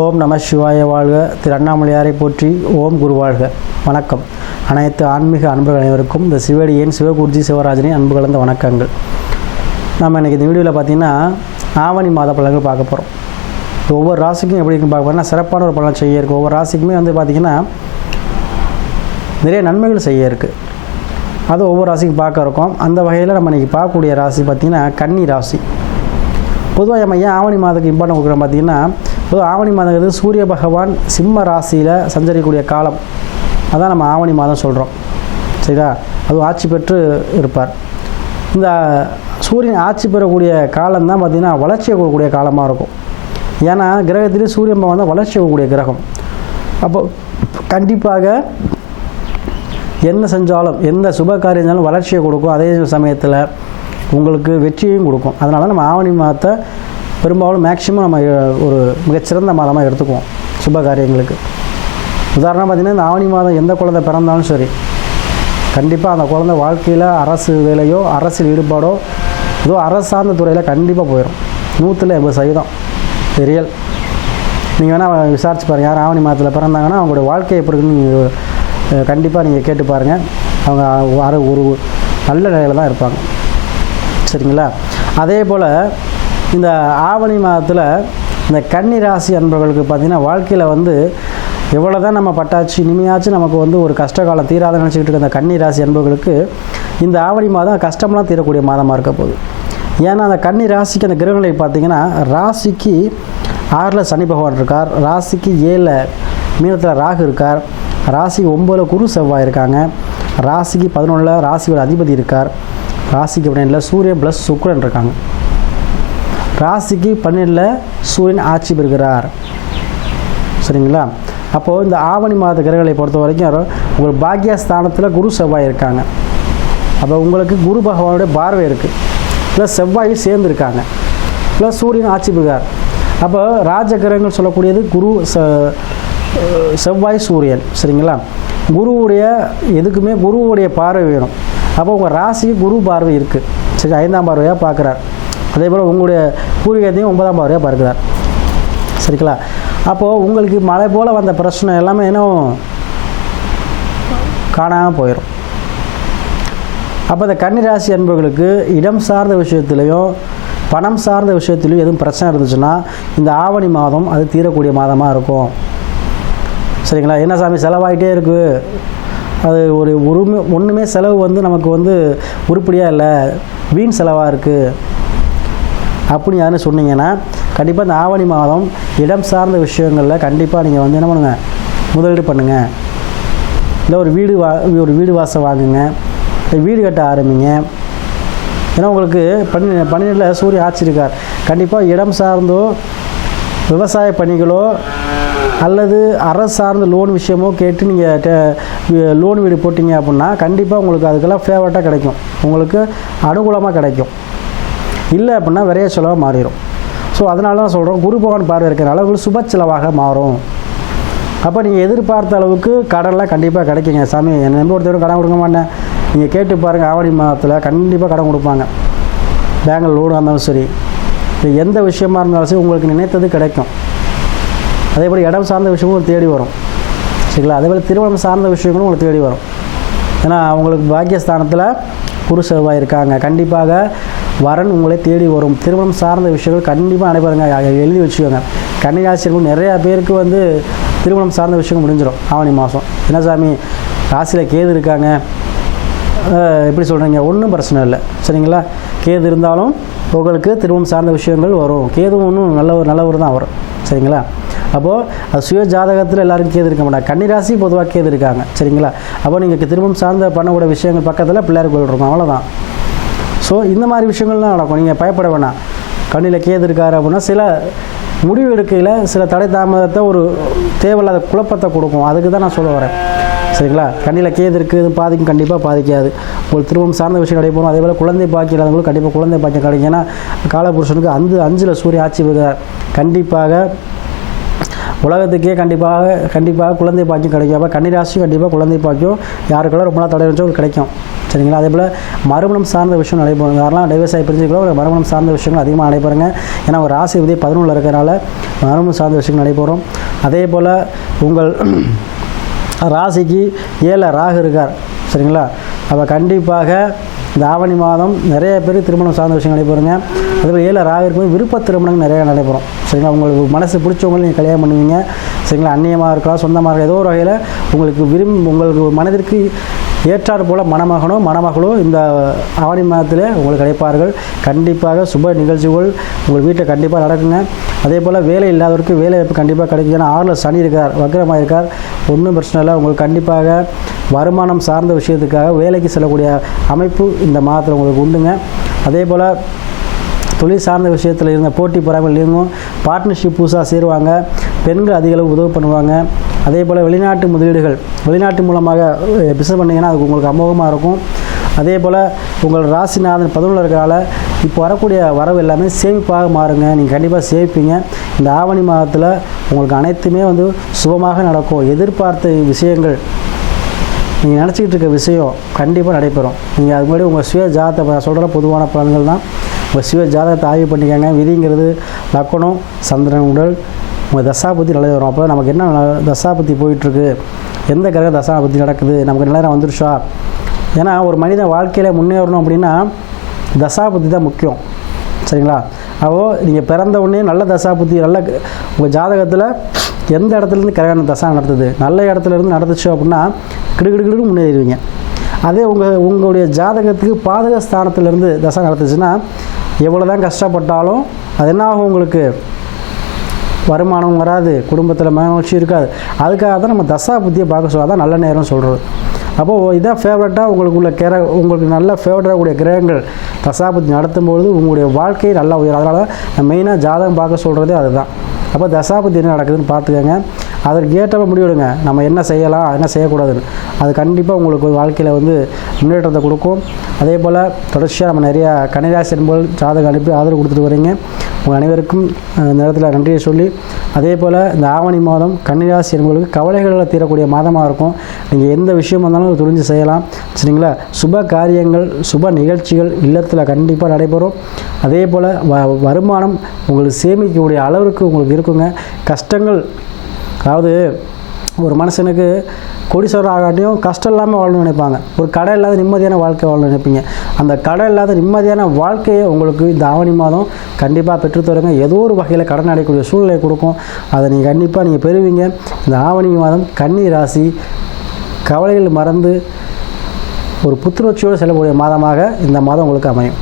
ஓம் நம சிவாய வாழ்க. திரு அண்ணாமலையாரை போற்றி ஓம் குரு வாழ்க. வணக்கம். அனைத்து ஆன்மீக அன்பர்கள் அனைவருக்கும் இந்த சிவடியன் சிவகுர்ஜி சிவராஜனின் அன்பு கலந்த வணக்கங்கள். நம்ம இன்றைக்கி இந்த வீடியோவில் பார்த்தீங்கன்னா ஆவணி மாத பலன்கள் பார்க்க போகிறோம் ஒவ்வொரு ராசிக்கும் எப்படி இருக்குன்னு பார்க்க போகிறோம்னா சிறப்பான ஒரு பலன் செய்ய இருக்குது ஒவ்வொரு ராசிக்குமே வந்து பார்த்திங்கன்னா நிறைய நன்மைகள் செய்ய இருக்குது அது ஒவ்வொரு ராசிக்கும் பார்க்க இருக்கோம். அந்த வகையில் நம்ம இன்றைக்கி பார்க்கக்கூடிய ராசி பார்த்திங்கன்னா கன்னி ராசி. பொதுவாக நம்ம ஏன் ஆவணி மாதத்துக்கு இம்பார்ட்டன் கொடுக்குறோம் பார்த்தீங்கன்னா பொது ஆவணி மாதங்கிறது சூரிய பகவான் சிம்ம ராசியில் சஞ்சரிக்கக்கூடிய காலம். அதான் நம்ம ஆவணி மாதம் சொல்கிறோம் சரிதா? அதுவும் ஆட்சி பெற்று இருப்பார். இந்த சூரியன் ஆட்சி பெறக்கூடிய காலம் தான் பார்த்திங்கன்னா வளர்ச்சியை கொடுக்கக்கூடிய காலமாக இருக்கும். ஏன்னா கிரகத்திலே சூரியன் பகவான் தான் வளர்ச்சி கொடுக்கக்கூடிய கிரகம். அப்போ கண்டிப்பாக என்ன செஞ்சாலும் எந்த சுப காரியம் செஞ்சாலும் வளர்ச்சியை கொடுக்கும். அதே சமயத்தில் உங்களுக்கு வெற்றியையும் கொடுக்கும். அதனால நம்ம ஆவணி மாதத்தை பெரும்பாலும் மேக்சிமம் நம்ம ஒரு மிகச்சிறந்த மாதமாக எடுத்துக்குவோம் சுப காரியங்களுக்கு. உதாரணம் பார்த்திங்கன்னா இந்த ஆவணி மாதம் எந்த குழந்தை பிறந்தாலும் சரி கண்டிப்பாக அந்த குழந்தை வாழ்க்கையில் அரசு வேலையோ அரசியல் ஈடுபாடோ ஏதோ அரசு சார்ந்த துறையில் கண்டிப்பாக போயிடும் நூற்றில் எண்பது சதவீதம். ரியல் நீங்கள் வேணால் விசாரிச்சு பாருங்கள் யார் ஆவணி மாதத்தில் பிறந்தாங்கன்னா அவங்களுடைய வாழ்க்கை எப்படி இருக்குன்னு நீங்கள் கண்டிப்பாக நீங்கள் கேட்டு பாருங்கள் அவங்க வர ஒரு நல்ல நிலையில் தான் இருப்பாங்க. சரிங்களா? அதே போல் இந்த ஆவணி மாதத்தில் இந்த கன்னி ராசி அன்பர்களுக்கு பார்த்திங்கன்னா வாழ்க்கையில் வந்து எவ்வளோ தான் நம்ம பட்டாச்சு இனிமையாச்சும் நமக்கு வந்து ஒரு கஷ்ட காலம் தீராத நினச்சிக்கிட்டு இருக்க அந்த கன்னி ராசி அன்பர்களுக்கு இந்த ஆவணி மாதம் கஷ்டம்லாம் தீரக்கூடிய மாதமாக இருக்க போகுது. ஏன்னா அந்த கன்னி ராசிக்கு அந்த கிரகங்களை பார்த்தீங்கன்னா ராசிக்கு ஆறில் சனி பகவான் இருக்கார் ராசிக்கு ஏழில் மீனத்தில் ராகு இருக்கார் ராசிக்கு ஒம்பதில் குரு செவ்வாய் இருக்காங்க ராசிக்கு பதினொன்றில் ராசியோட அதிபதி இருக்கார் ராசிக்கு பன்னெண்டில் சூரியன் ப்ளஸ் சுக்கிரன் இருக்காங்க. ராசிக்கு பன்னெண்டில் சூரியன் ஆட்சி பெறுகிறார். சரிங்களா? அப்போது இந்த ஆவணி மாத கிரகங்களை பொறுத்த வரைக்கும் உங்கள் பாக்கியஸ்தானத்தில் குரு செவ்வாய் இருக்காங்க. அப்போ உங்களுக்கு குரு பகவானுடைய பார்வை இருக்குது ப்ளஸ் செவ்வாயும் சேர்ந்துருக்காங்க ப்ளஸ் சூரியன் ஆட்சி பெறுகிறார். அப்போ ராஜ கிரகங்கள் சொல்லக்கூடியது குரு செவ்வாய் சூரியன். சரிங்களா? குருவுடைய எதுக்குமே குருவுடைய பார்வை வேணும். அப்போ உங்கள் ராசிக்கு குரு பார்வை இருக்குது சரி ஐந்தாம் பார்வையாக பார்க்குறார். அதே போல் உங்களுடைய பூர்வீகத்தையும் ஒன்பதாம் பார்வையாக பார்க்குறார். சரிங்களா? அப்போது உங்களுக்கு மழை போல் வந்த பிரச்சனை எல்லாமே இன்னும் காணாமல் போயிடும் அப்போ இந்த கன்னிராசி அன்பர்களுக்கு இடம் சார்ந்த விஷயத்துலையும் பணம் சார்ந்த விஷயத்துலையும் எதுவும் பிரச்சனை இருந்துச்சுன்னா இந்த ஆவணி மாதம் அது தீரக்கூடிய மாதமாக இருக்கும். சரிங்களா? என்ன சாமி செலவாகிட்டே இருக்குது அது ஒரு ஒருமே ஒன்றுமே செலவு வந்து நமக்கு வந்து உருப்படியாக இல்லை. வீண் செலவாக இருக்குது அப்படின்னு யாருன்னு சொன்னீங்கன்னா கண்டிப்பாக இந்த ஆவணி மாதம் இடம் சார்ந்த விஷயங்களில் கண்டிப்பாக நீங்கள் வந்து என்ன பண்ணுங்கள் முதலீடு பண்ணுங்கள் இல்லை ஒரு வீடு வா ஒரு வீடு வாசல் வாங்குங்க. வீடு கட்ட ஆரம்பிங்க. ஏன்னா உங்களுக்கு பன்னி பன்னெண்டில் சூரிய ஆச்சிருக்கார் கண்டிப்பாக இடம் சார்ந்தோ விவசாய பணிகளோ அல்லது அரசு சார்ந்த லோன் விஷயமோ கேட்டு நீங்கள் லோன் வீடு போட்டிங்க அப்படின்னா கண்டிப்பாக உங்களுக்கு அதுக்கெல்லாம் ஃபேவரட்டாக கிடைக்கும். உங்களுக்கு அனுகூலமாக கிடைக்கும். இல்லை அப்படின்னா விரைய செலவாக மாறிடும் ஸோ அதனால தான் சொல்கிறோம் குரு பகவான் பார்வை இருக்கிறனால உங்களுக்கு சுப செலவாக மாறும். அப்போ நீங்கள் எதிர்பார்த்த அளவுக்கு கடன்லாம் கண்டிப்பாக கிடைக்குங்க. சாமி என்னை நம்பி ஒருத்தரும் கடன் கொடுக்க மாட்டேன். நீங்கள் கேட்டு பாருங்கள் ஆவணி மாதத்தில் கண்டிப்பாக கடன் கொடுப்பாங்க. பேங்கில் லோனாக இருந்தாலும் சரி இது எந்த விஷயமா இருந்தாலும் சரி உங்களுக்கு நினைத்தது கிடைக்கும். அதே போல் இடம் சார்ந்த விஷயமும் தேடி வரும். சரிங்களா? அதே போல் திருமணம் சார்ந்த விஷயங்களும் உங்களுக்கு தேடி வரும். ஏன்னா அவங்களுக்கு பாக்கியஸ்தானத்தில் குரு செவ்வாய் இருக்காங்க. கண்டிப்பாக வரன் உங்களை தேடி வரும். திருமணம் சார்ந்த விஷயங்கள் கண்டிப்பாக நடைபெறுங்க எழுதி வச்சுக்கோங்க. கன்னிராசியர்கள் நிறையா பேருக்கு வந்து திருமணம் சார்ந்த விஷயங்கள் முடிஞ்சிடும். ஆவணி மாதம் என்ன சாமி? ராசியில் கேது இருக்காங்க. எப்படி சொல்கிறீங்க ஒன்றும் பிரச்சனை இல்லை. சரிங்களா? கேது இருந்தாலும் உங்களுக்கு திருமணம் சார்ந்த விஷயங்கள் வரும். கேது ஒன்றும் நல்ல ஒரு நல்லவர் தான் வரும் சரிங்களா? அப்போது அது சுய ஜாதகத்தில் எல்லாரும் கேது இருக்க மாட்டாங்க. கன்னிராசி பொதுவாக கேது இருக்காங்க. சரிங்களா? அப்போ நீங்கள் திருமணம் சார்ந்த பண்ணக்கூடிய விஷயங்கள் பக்கத்தில் பிள்ளையார் கோயில் இருக்கும். அவ்வளோதான் ஸோ இந்த மாதிரி விஷயங்கள்லாம் நடக்கும். நீங்கள் பயப்பட வேணாம். கண்ணில் கேது இருக்காரு அப்படின்னா சில முடிவு எடுக்கையில் சில தடை தாமதத்தை ஒரு தேவையில்லாத குழப்பத்தை கொடுக்கும். அதுக்கு தான் நான் சொல்ல வரேன். சரிங்களா? கண்ணில் கேது இருக்குது பாதிக்கும் கண்டிப்பாக பாதிக்காது. உங்களுக்கு திருமணம் சார்ந்த விஷயம் நடைபெறும் அதே போல் குழந்தை பாக்கி இல்லாதவங்களுக்கு கண்டிப்பாக குழந்தை பாக்கியம் கிடைக்கும். ஏன்னா காலபுருஷனுக்கு அஞ்சு அஞ்சில் சூரிய ஆட்சி பெறுகிறார். கண்டிப்பாக உலகத்துக்கே கண்டிப்பாக கண்டிப்பாக குழந்தை பாக்கியம் கிடைக்கும். அப்போ கன்னிராசியும் கண்டிப்பாக குழந்தை பாக்கியம். யாருக்கெல்லாம் ரொம்ப நாள் தடை இருந்துச்சோ கிடைக்கும். சரிங்களா? அதே போல் மறுமணம் சார்ந்த விஷயம் நடைபெறும் யாரெல்லாம் டைவர்ஸ் ஆகி பிரிஞ்சுக்கிறோம் மறுமணம் சார்ந்த விஷயங்கள் அதிகமாக நடைபெறுங்க. ஏன்னா ஒரு ராசி விதி பதினொன்றில் இருக்கிறனால மறுமணம் சார்ந்த விஷயங்கள் நடைபெறும். அதே போல் உங்கள் ராசிக்கு ஏழை ராகு இருக்கார். சரிங்களா? அப்போ கண்டிப்பாக இந்த ஆவணி மாதம் நிறைய பேர் திருமணம் சார்ந்த விஷயம் நடைபெறுங்க. அதுபோல் ஏழு ராகு இருக்கும்போது விருப்ப திருமணங்கள் நிறையா நடைபெறும். சரிங்களா? உங்களுக்கு மனசு பிடிச்சவங்களும் நீங்கள் கல்யாணம் பண்ணுவீங்க. சரிங்களா? அந்நியமாக இருக்கலாம் சொந்தமாக இருக்கலாம் ஏதோ ஒரு வகையில் உங்களுக்கு விரும்பி உங்களுக்கு மனதிற்கு ஏற்றாறு போல் மணமகனோ மணமகளோ இந்த ஆவணி மாதத்தில் உங்களுக்கு கிடைப்பார்கள். கண்டிப்பாக சுப நிகழ்ச்சிகள் உங்கள் வீட்டில் கண்டிப்பாக நடக்குங்க. அதே போல் வேலை இல்லாதவருக்கு வேலை வாய்ப்பு கண்டிப்பாக கிடைக்கும் ஏன்னா ஆறில் சனி இருக்கார் வக்ரமாக இருக்கார். ஒன்றும் பிரச்சனை இல்லை. உங்களுக்கு கண்டிப்பாக வருமானம் சார்ந்த விஷயத்துக்காக வேலைக்கு செல்லக்கூடிய அமைப்பு இந்த மாதத்தில் உங்களுக்கு உண்டுங்க. அதே போல் தொழில் சார்ந்த விஷயத்தில் இருந்த போட்டி பொறாமல் இருந்தும் பார்ட்னர்ஷிப் புதுசாக சேருவாங்க. பெண்கள் அதிகளவு உதவி பண்ணுவாங்க. அதே போல் வெளிநாட்டு முதலீடுகள் வெளிநாட்டு மூலமாக பிஸ்னஸ் பண்ணிங்கன்னா அது உங்களுக்கு அமோகமாக இருக்கும். அதே போல் உங்கள் ராசிநாதன் பதினொன்று இருக்கிறால இப்போ வரக்கூடிய வரவு எல்லாமே சேமிப்பாக மாறுங்க. நீங்கள் கண்டிப்பாக சேமிப்பீங்க. இந்த ஆவணி மாதத்தில் உங்களுக்கு அனைத்துமே வந்து சுபமாக நடக்கும். எதிர்பார்த்த விஷயங்கள் நீங்கள் நினச்சிக்கிட்டு இருக்க விஷயம் கண்டிப்பாக நடைபெறும். நீங்கள் அது முன்னாடி உங்கள் சுய ஜாதத்தை நான் சொல்கிற பொதுவான பலன்கள் தான். உங்கள் சுய ஜாதகத்தை ஆய்வு பண்ணிக்கோங்க. விதிங்கிறது லக்கணம் சந்திரன் உடல் உங்கள் தசாபத்தி நல்லது வரும் அப்போ நமக்கு என்ன ந- தசாபத்தி போயிட்டுருக்கு? எந்த கிரக தசாபத்தி நடக்குது? நமக்கு நேரம் வந்துருச்சா? ஏன்னா ஒரு மனிதன் வாழ்க்கையில் முன்னேறணும் அப்படின்னா தசாபத்தி தான் முக்கியம். சரிங்களா? அப்போது நீங்கள் பிறந்த உடனே நல்ல தசாபுத்தி நல்ல உங்கள் ஜாதகத்தில் எந்த இடத்துலேருந்து கிரகண தசா நடத்துது? நல்ல இடத்துல இருந்து நடந்துச்சு அப்படின்னா கிடுகிடுகிடு முன்னேறிடுவீங்க. அதே உங்கள் உங்களுடைய ஜாதகத்துக்கு பாதக ஸ்தானத்திலேருந்து தசா நடத்துச்சுன்னா எவ்வளோ தான் கஷ்டப்பட்டாலும் அது என்ன ஆகும் உங்களுக்கு? வருமானம் வராது குடும்பத்தில் மகிழ்ச்சி இருக்காது. அதுக்காக தான் நம்ம தசா புத்தியை பார்க்க சொல்ல தான் நல்ல நேரம் சொல்கிறது அப்போது இதான் ஃபேவரட்டாக உங்களுக்கு உள்ள கிர உங்களுக்கு நல்ல ஃபேவரட்டாக கூடிய கிரகங்கள் தசாபுத்தி நடத்தும்பொழுது உங்களுடைய வாழ்க்கை நல்லா உயரும். அதனால் நான் மெயினாக ஜாதகம் பார்க்க சொல்கிறதே அதுதான். அப்போ தசாபுத்தி என்ன நடக்குதுன்னு பார்த்துக்கோங்க. அதற்கு ஏற்றப்ப முடிவெடுங்க. நம்ம என்ன செய்யலாம் என்ன செய்யக்கூடாதுன்னு. அது கண்டிப்பாக உங்களுக்கு வாழ்க்கையில் வந்து முன்னேற்றத்தை கொடுக்கும். அதே போல் தொடர்ச்சியாக நம்ம நிறையா கன்னிராசி என்பது ஜாதகம் அனுப்பி ஆதரவு கொடுத்துட்டு வரீங்க. உங்கள் அனைவருக்கும் இந்த நேரத்தில் நன்றியை சொல்லி அதே போல் இந்த ஆவணி மாதம் கன்னிராசி என்பவர்களுக்கு கவலைகளில் தீரக்கூடிய மாதமாக இருக்கும். நீங்கள் எந்த விஷயம் வந்தாலும் துணிஞ்சு செய்யலாம். சரிங்களா? சுப காரியங்கள் சுப நிகழ்ச்சிகள் இல்லத்தில் கண்டிப்பாக நடைபெறும். அதே போல் வ வருமானம் உங்களுக்கு சேமிக்கக்கூடிய அளவிற்கு உங்களுக்கு இருக்குங்க. கஷ்டங்கள் அதாவது ஒரு மனுஷனுக்கு கொடிசோரம் ஆகாட்டியும் கஷ்டம் இல்லாமல் வாழணும்னு நினைப்பாங்க. ஒரு கடை இல்லாத நிம்மதியான வாழ்க்கை வாழணும்னு நினைப்பீங்க. அந்த கடை இல்லாத நிம்மதியான வாழ்க்கையை உங்களுக்கு இந்த ஆவணி மாதம் கண்டிப்பாக பெற்றுத்தருங்க ஏதோ ஒரு வகையில் கடன் அடையக்கூடிய சூழ்நிலை கொடுக்கும். அதை நீங்கள் கண்டிப்பாக நீங்கள் பெறுவீங்க. இந்த ஆவணி மாதம் கன்னி ராசி கவலைகள் மறந்து ஒரு புத்துணர்ச்சியோடு செல்லக்கூடிய மாதமாக இந்த மாதம் உங்களுக்கு அமையும்.